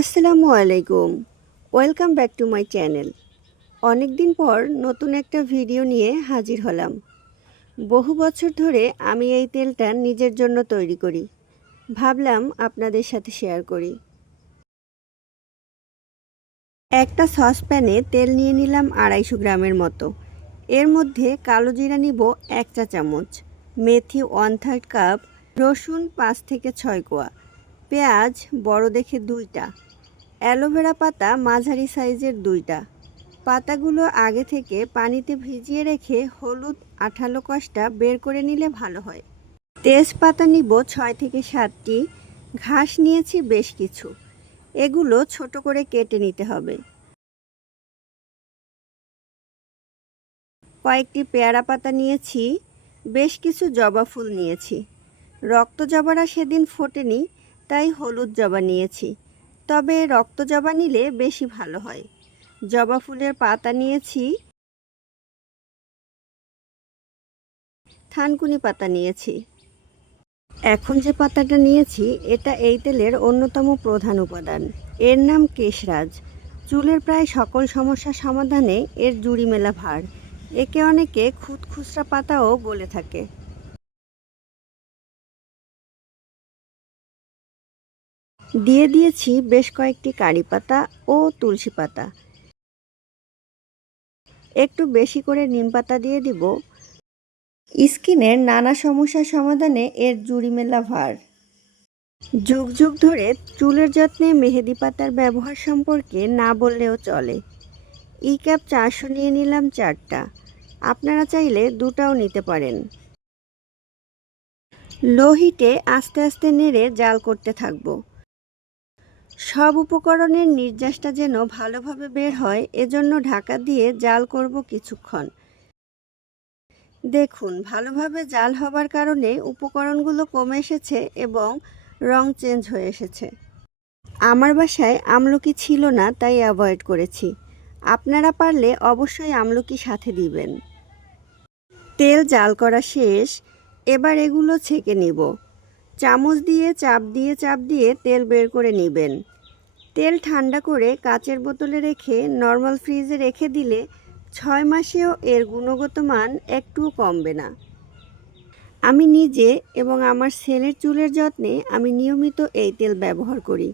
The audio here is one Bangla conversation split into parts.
আসসালামু আলাইকুম। Welcome back to my channel অনেক দিন পর নতুন একটা ভিডিও নিয়ে হাজির হলাম। বহু বছর ধরে আমি এই তেলটা নিজের জন্য তৈরি করি। ভাবলাম আপনাদের সাথে শেয়ার করি। একটা সসপ্যানে তেল নিয়ে নিলাম আড়াইশো গ্রামের মতো। এর মধ্যে কালো জিরা নিব এক চা চামচ, মেথি ওয়ান থার্ড কাপ রসুন পাঁচ থেকে ছয় কোয়া, পেঁয়াজ বড় দেখে দুইটা অ্যালোভেরা পাতা মাঝারি সাইজের দুইটা। পাতাগুলো আগে থেকে পানিতে ভিজিয়ে রেখে হলুদ আঠালো কষটা বের করে নিলে ভালো হয়। তেজপাতা নিব ছয় থেকে সাতটি, ঘাস নিয়েছি বেশ কিছু। এগুলো ছোট করে কেটে নিতে হবে। কয়েকটি পেয়ারা পাতা নিয়েছি, বেশ কিছু জবা ফুল নিয়েছি। রক্ত জবারা সেদিন ফোটেনি, তাই হলুদ জবা নিয়েছি। তবে রক্ত জবা নিলে বেশি ভালো হয়। জবা ফুলের পাতা নিয়েছি। থানকুনি পাতা নিয়েছি। এখন যে পাতাটা নিয়েছি, এটা এই তেলের অন্যতম প্রধান উপাদান। এর নাম কেশরাজ। চুলের প্রায় সকল সমস্যা সমাধানে এর জুড়ি মেলা ভার। একে অনেকে খুদখুচরা পাতাও বলে থাকে। দিয়ে দিয়েছি বেশ কয়েকটি কারি পাতা ও তুলসী পাতা। একটু বেশি করে নিম পাতা দিয়ে দিব। স্কিনের নানা সমস্যার সমাধানে এর জুড়ি মেলা ভার। যুগ যুগ ধরে চুলের যত্নে মেহেদি পাতার ব্যবহার সম্পর্কে না বললেও চলে। ই ক্যাপ চারশো নিয়ে নিলাম চারটা। আপনারা চাইলে দুটাও নিতে পারেন। লো হিটে আস্তে আস্তে নেড়ে জাল করতে থাকব। সব উপকরণের নির্যাসটা যেন ভালোভাবে বের হয়, এজন্য ঢাকা দিয়ে জাল করব কিছুক্ষণ। দেখুন, ভালোভাবে জাল হবার কারণে উপকরণগুলো কমে এসেছে এবং রং চেঞ্জ হয়ে এসেছে। আমার বাসায় আমলকি ছিল না, তাই অ্যাভয়েড করেছি। আপনারা পারলে অবশ্যই আমলকি সাথে দিবেন। তেল জাল করা শেষ, এবার এগুলো ছেঁকে নিব। চামচ দিয়ে, চাপ দিয়ে চাপ দিয়ে তেল বের করে নেবেন। তেল ঠান্ডা করে কাচের বোতলে রেখে নর্মাল ফ্রিজে রেখে দিলে ছয় মাসেও এর গুণগত মান একটুও কমবে না। আমি নিজে এবং আমার ছেলের চুলের যত্নে আমি নিয়মিত এই তেল ব্যবহার করি।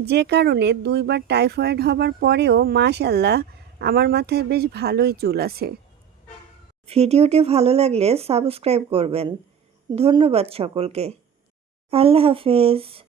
যে কারণে দুইবার টাইফয়েড হবার পরেও মাশাল্লাহ আমার মাথায় বেশ ভালোই চুল আছে। ভিডিওটি ভালো লাগলে সাবস্ক্রাইব করবেন। ধন্যবাদ সকলকে। আল্লাহ হাফেজ।